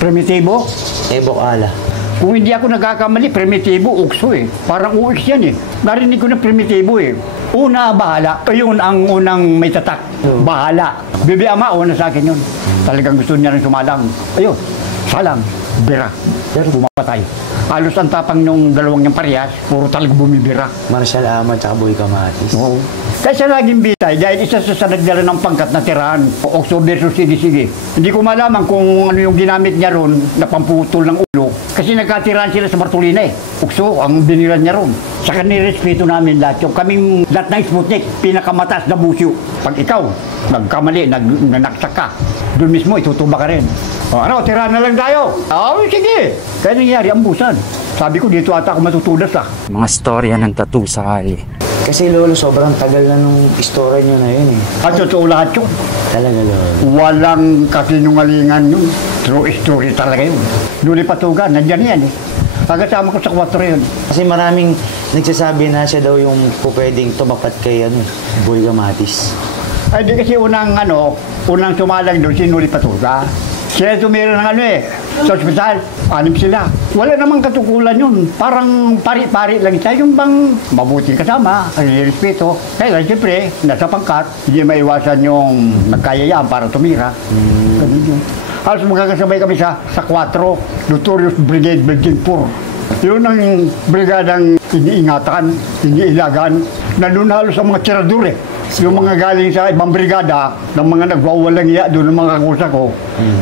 Primitibo? Ebok ala. Kung hindi ako nagkakamali, primitibo, ukso eh. Parang UX yan eh. Narinig ko na primitibo eh. Una, bahala. Ayun ang unang may tatak. Bahala. Bibi Ama, una sa akin yun. Talagang gusto niya rin sumalang. Ayun, salang, bira. Pero bumapatay. Halos ang tapang nung dalawang niyang parehas, puro talaga bumibira. Marshal Ahmad at Boy Kamatis. Oo. Kaya laging bitay dahil isa sa nagdala ng pangkat na tirahan. Okso versus sige. Hindi ko malaman kung ano yung ginamit niya ron na pamputol ng ulo. Kasi nagkatirahan sila sa Bartolina eh. Okso ang binilan niya ron. Saka nirespeto namin lahat. Yung kaming lahat ng Sputnik, pinakamataas na busyo. Pag ikaw, nagkamali, nanaksak ka, doon mismo itutuba ka rin. O, ano, tirahan na lang tayo. Sige. Kaya nangyari, ambusan. Sabi ko, dito ata ako matutudas ah. Mga storya ng tattoo sa kali. Kasi Lolo, sobrang tagal na nung istorya nyo na yun eh. At totoo lahat yun. Talaga, Lolo. Walang kasinungalingan yun. True story talaga yun. Luli Patugan, nandyan yan eh. Pagkasama ko sa 4 yun. Kasi maraming nagsasabi na siya daw yung pwedeng tumapat kay Boy Kamatis. Ay di kasi unang sumalang doon si Luli Patugan. Sila tumira ng sa ospital, 6 sila. Wala namang katukulan yun. Parang pari-pari lang siya. Yung bang mabuting kasama, ang respeto. Kaya siyempre, nasa pangkat, hindi maiwasan yung nagkayayaan para tumira. Ganun yun. Halos magkakasabay kami sa 4, Notorious Brigade Building 4. Yun ang brigadang iniingatan, iniilagan. Nandun halos ang mga tirador eh. Yung mga galing sa ibang brigada, ng mga nagwawalang iya doon ng mga kakusa ko,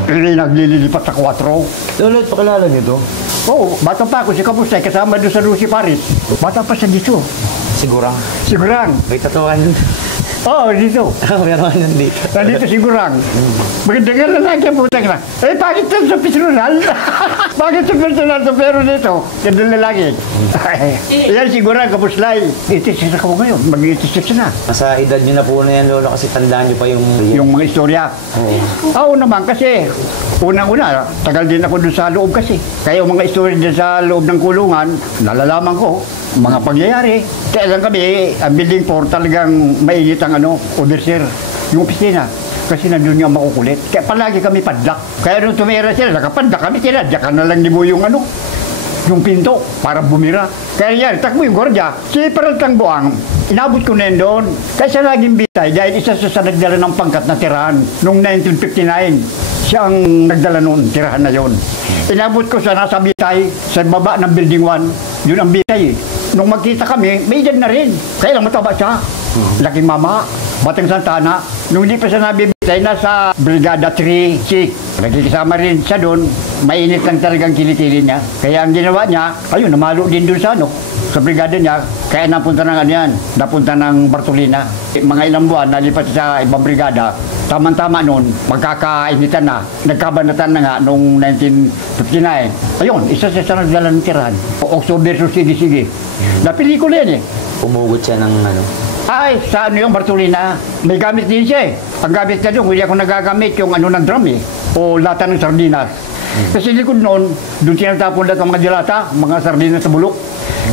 naglililipat sa 4. Lolo, pakilala niyo to? Oo, bata pa ako si Kapustay, kasama doon sa Lucy Paris. Bata pa siya dito. Sigurang. May tatuan yun. Oo, dito. Meron nandito. Nandito sigurang. Magandang lalaki po na. Bakit sa personal? Bakit sa personal to pero dito? Gandang lalaki. Yan sigurang Kapuslay. 86 ako ngayon. Mag-86 na. Sa edad niyo na po na yan, Lolo, kasi tandaan niyo pa yung mga istorya. Oo naman kasi unang-una, tagal din ako doon sa loob kasi. Kaya yung mga istorya din sa loob ng kulungan, nalalaman ko mga pangyayari. Kaya lang kami, ang building 4 talagang mainit ang overseer, yung opisina. Kasi nandun nga makukulit. Kaya palagi kami padlak. Kaya nung tumira sila, nakapadlak kami sila. Diyan na lang nibo yung yung pinto para bumira. Kaya yan, takbo yung gordya. Si Peraltang Buang, inabot ko na yun doon. Kaya siya laging bitay dahil isa sa nagdala ng pangkat na tirahan noong 1959. Siya ang nagdala noon, tirahan na yon. Inabot ko siya nasa bitay sa baba ng building 1. Yun ang bitay eh. Nung magkita kami, may edad na rin. Kaya lang mataba siya. Laking mama, Batang Santana. Nung hindi pa siya nabibitay, nasa Brigada 3-6. Nagkikisama rin siya doon. Mainit lang talagang kilikili niya. Kaya ang ginawa niya, ayun, namalo din doon sa brigada niya. Kaya napunta ng Bartolina. Mga ilang buwan, nalipat sa ibang brigada. Tama-tama noon, magkakainitan na. Nagkabanatan na nga noong 1959. Ayun, isa sa nagdala ng tirahan. Okso versus sige. Napelikula yan eh. Umugot siya ng Ay, sa yung Bartolina, may gamit din siya eh. Ang gamit niya doon, hindi ako nagagamit yung ng drum eh. O lata ng sardinas. Kasi likod noon, doon tinatapon lahat ang mga dilata, mga sardinas sa bulok.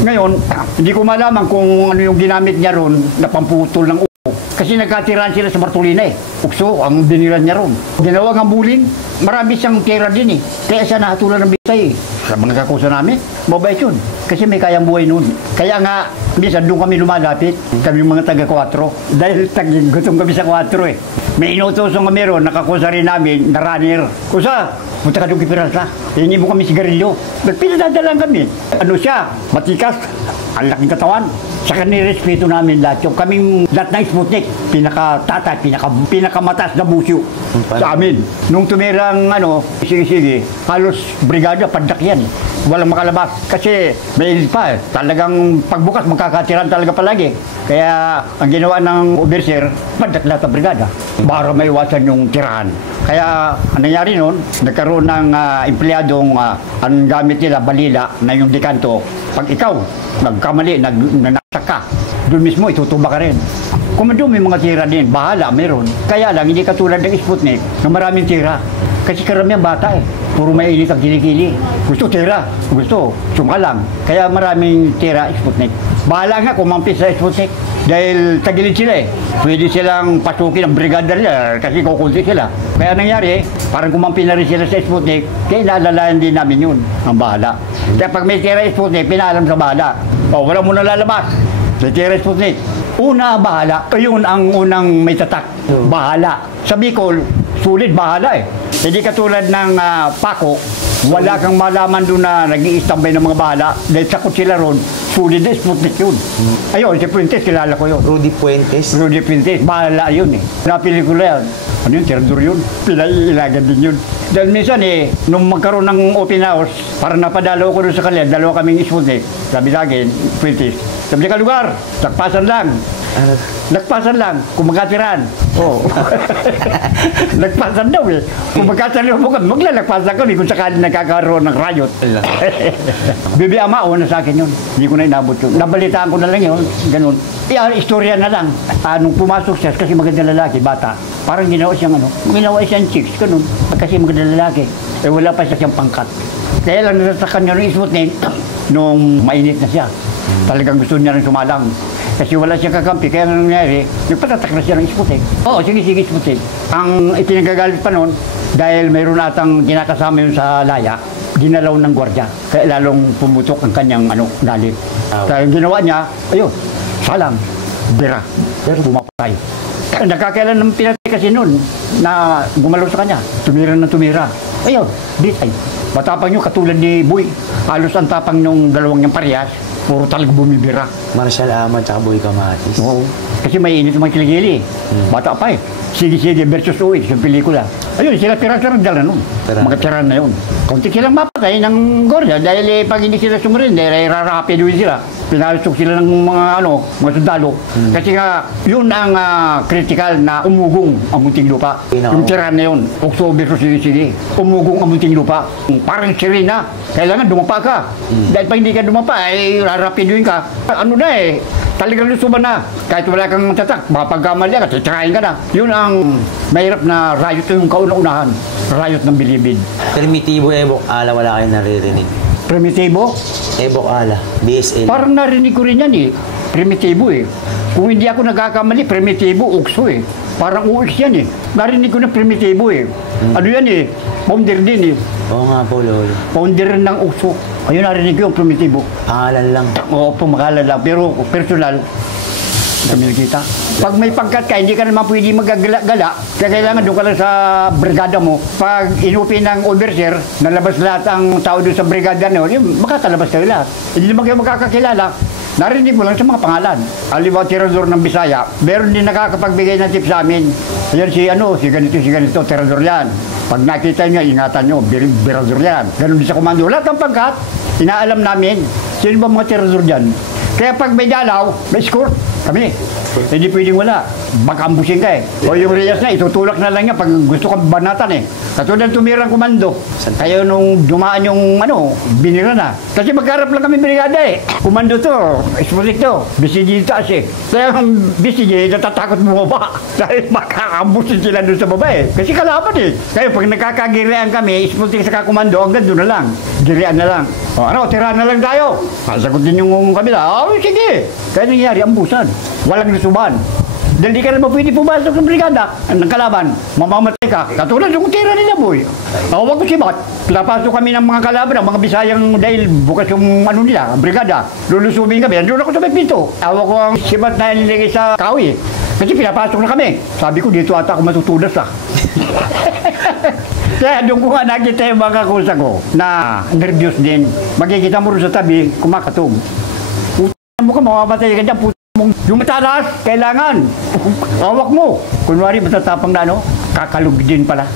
Ngayon, hindi ko malaman kung ano yung ginamit niya ron na pamputol ng ulo. Kasi nagkatirahan sila sa Bartolina eh. Ukso, ang binilan niya ron. Ginawa ng bulin, marami siyang tira din eh. Kaya siya nahatulan ng bitay eh. Sa mga kakusa namin, mabait yun. Kasi may kayang buhay noon. Kaya nga, minsan doon kami lumalapit, kami mga taga-4. Dahil gutom kami sa 4 eh. May inutusan kami ron, nakakusa rin namin, na runner. Kusa, punta ka doon kay Peralta. Hingi mo kami sigarilyo. Pinadadalan kami. Ano siya? Matikas. Ang laking katawan. Saka nirespeto namin lahat. Yung kaming lahat ng Sputnik, pinakatatay, pinakamataas na busyo sa amin. Nung tumirang sige, halos brigada, paddak yan. Walang makalabas. Kasi may pa, talagang pagbukas, magkakatiran talaga palagi. Kaya ang ginawa ng overseer, paddak lahat ng brigada. Para maiwasan yung tirahan. Kaya ang nangyari noon, nagkaroon ng empleyadong ang gamit nila, balila, na yung dekanto. Pag ikaw, nagkamali, nanaksak ka, doon mismo itutuba ka rin. Kung doon may mga tira din, bahala, meron. Kaya lang, hindi katulad ng Sputnik na maraming tira. Kasi karamihan bata eh. Puro mainit ang kilikili. Gusto tira, gusto, sumka lang. Kaya maraming tira Sputnik. Bahala nga kung mampis sa Sputnik. Dahil tagilid sila eh. Pwede silang pasukin ng brigada nila kasi kukunti sila. Kaya nangyari, parang kumampi na rin sila sa Sputnik, kaya inaalalayan din namin yun, ang bahala. Kaya pag may tira Sputnik, pinaalam sa bahala. O, wala mo na lalabas. May tira Sputnik. Una, bahala. Ayun ang unang may tatak. Bahala. Sa Bicol, sulit bahala eh. Hindi katulad ng Paco, wala kang malaman doon na nag-iistambay ng mga bahala. Dahil sakot sila ron, sulit na Sputnik yun. Ayun, si Fuentes, kilala ko yun. Rudy Fuentes. Rudy Fuentes, bahala yun eh. Napelikula yan. Ano yun, tirador yun. Pinailagan din yun. Dahil minsan eh, nung magkaroon ng open house, parang napadalo ko doon sa kanila, dalawa kaming Sputnik. Sabi sa akin, Fuentes, sabi ka lugar, lakpasan lang. Nagpasan lang, kung magkatiran. Oo. Nagpasan daw eh. Kung magkatiran mo kami, maglalagpasan kami kung sakali nagkakaroon ng riot. Bibi Amao na sa akin yun. Hindi ko na inabot yun. Nabalitaan ko na lang yun. Ganun. Istorya na lang. Nung pumasok siya, kasi maganda lalaki, bata. Parang ginawa siyang chicks. Ganun. Kasi maganda lalaki. Eh wala pa siyang pangkat. Kaya lang nasasakan niya ng Sputnik nung mainit na siya. Talagang gusto niya rin sumalang. Kasi wala siyang kakampi, kaya nangyari, nagpatatak na siya ng Sputnik. Oo, sige, Sputnik. Ang itinagagalit pa noon, dahil mayroon atang kinakasama yun sa laya, ginalaw ng gwardya. Kaya lalong pumutok ang kanyang galit. Kaya ang ginawa niya, ayun, salang, bira, pero bumapatay. Nakakailan ng pinatay kasi noon na gumalaw sa kanya, tumira ng tumira. Ayun, bitay. Matapang yun, katulad ni Boy. Halos ang tapang nung dalawang niyang parehas, puro talaga bumibira. Marshall Amad at Boy Kamatis. Oo. Kasi may init mga kiligili. Bata pa eh. Sige versus Uy, sa pelikula. Ayun, sila tira-tira dala nun. Mga tira na yun. Kunti silang mapatay ng gorda dahil pag hindi sila sumurin, dahil rarapi doon sila. Pinalusok sila ng mga sundalo. Kasi nga, yun ang critical na umugong ang munting lupa. Yung tira na yun, Okso versus sige. Umugong ang munting lupa. Parang sirena. Kailangan dumapa ka. Dahil pag hindi ka dumapa, ay rarapi doon ka. Ano na eh, talagang lusuban na. Kahit wala kang tatak, mapagkamal ka, titirahin ka na. Yun ang mahirap na riot yung kauna-unahan. Riot ng Bilibid. Primitibo Ebok Ala, wala kayo naririnig. Primitibo? Ebok Ala, BSL. Parang narinig ko rin yan eh. Primitibo eh. Kung hindi ako nagkakamali, Primitibo, Ukso eh. Parang UX yan eh. Narinig ko na Primitibo eh. Ano yan eh? Founder din eh. Oo nga po, Lolo. Founder ng Ukso. Ayun, narinig ko yung Primitibo. Pangalan lang. Oo, pumakalan lang. Pero personal, kami nakita. Pag may pangkat ka, hindi ka naman pwede magagala-gala. Kaya kailangan doon ka lang sa brigada mo. Pag inupi ng overseer, nalabas lahat ang tao doon sa brigada na yun, makakalabas kayo lahat. Hindi naman kayo makakakilala. Narinig mo lang sa mga pangalan. Alibaw, tirador ng Bisaya, meron din nakakapagbigay ng tip sa amin. Ayan si ganito, tirador yan. Pag nakita niya, ingatan nyo, birador yan. Ganun din sa komando. Lahat ng pangkat, inaalam namin. Sino ba mga tirador dyan? Kaya pag may dalaw, may score. Kami. Hindi pwedeng wala. Baka ambusin ka eh. O yung Reyes na, itutulak na lang niya pag gusto kang banatan eh. Katulad tumirang komando. Kaya nung dumaan yung binira na. Kasi magkarap lang kami brigada eh. Komando to, Sputnik to. BCG taas eh. Kaya ang BCG, natatakot bumaba. Dahil makakambusin sila doon sa baba eh. Kasi kalaban eh. Kaya pag nakakagirian kami, Sputnik sa kakomando, hanggang doon na lang. Girian na lang. O tirahan na lang tayo. Sagot din yung kabila. Sige. Kaya nangyari, ambusan. Walang lusuban. Dahil di ka naman pwede pumasok ng brigada ng kalaban. Mamamatay ka. Katulad yung tira nila, Boy. Wag ko sibat. Pinapasok kami ng mga kalaban, ng mga Bisayang dahil bukas yung nila, brigada. Lulusubin kami. Doon ako sa may pinto. Awak ko ang sibat na nilagay sa kawi. Kasi pinapasok na kami. Sabi ko, dito ata ako matutunas Kaya doon ko nga nakita yung mga kusa ko na nervyos din. Makikita mo rin sa tabi, kumakatog. Mo ka, mamamatay ka dyan, yung matalas, kailangan. Awak mo. Kunwari, matatapang na kakalug din pala.